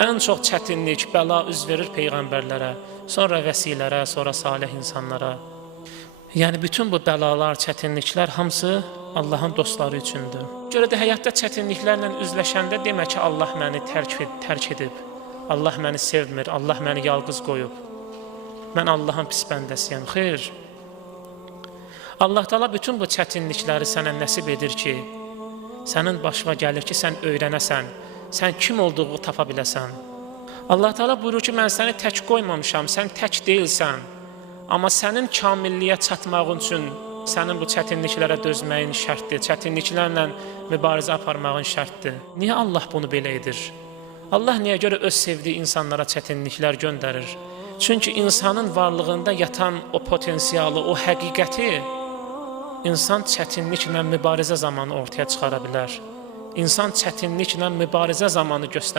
Ən çox çətinlik, bəla üz verir peyğəmbərlərə, sonra vəsilərə, sonra salih insanlara. Yəni bütün bu bəlalar, çətinliklər hamısı Allahın dostları üçündür. Görə də həyatda çətinliklərlə üzləşəndə demə ki, Allah məni tərk edib, Allah məni sevmir, Allah məni yalqız qoyub. Mən Allahın pis bəndəsiyəm. Xeyr. Allah Teala bütün bu çətinlikləri sənə nəsib edir ki, sənin başına gəlir ki, sən öyrənəsən, sən kim olduğunu tapa biləsən. Allah Teala buyurur ki, mən səni tək qoymamışam, sən tək deyilsən. Amma sənin kamilliyə çatmağın üçün sənin bu çətinliklərə dözməyin şərtdir, çətinliklərlə mübarizə aparmağın şərtdir. Niyə Allah bunu belə edir? Allah niyə görə öz sevdiyi insanlara çətinliklər göndərir? Çünki insanın varlığında yatan o potensialı, o həqiqəti insan çətinliklə mübarizə zamanı ortaya çıxara bilər. İnsan çətinliklə mübarizə zamanı göstərər.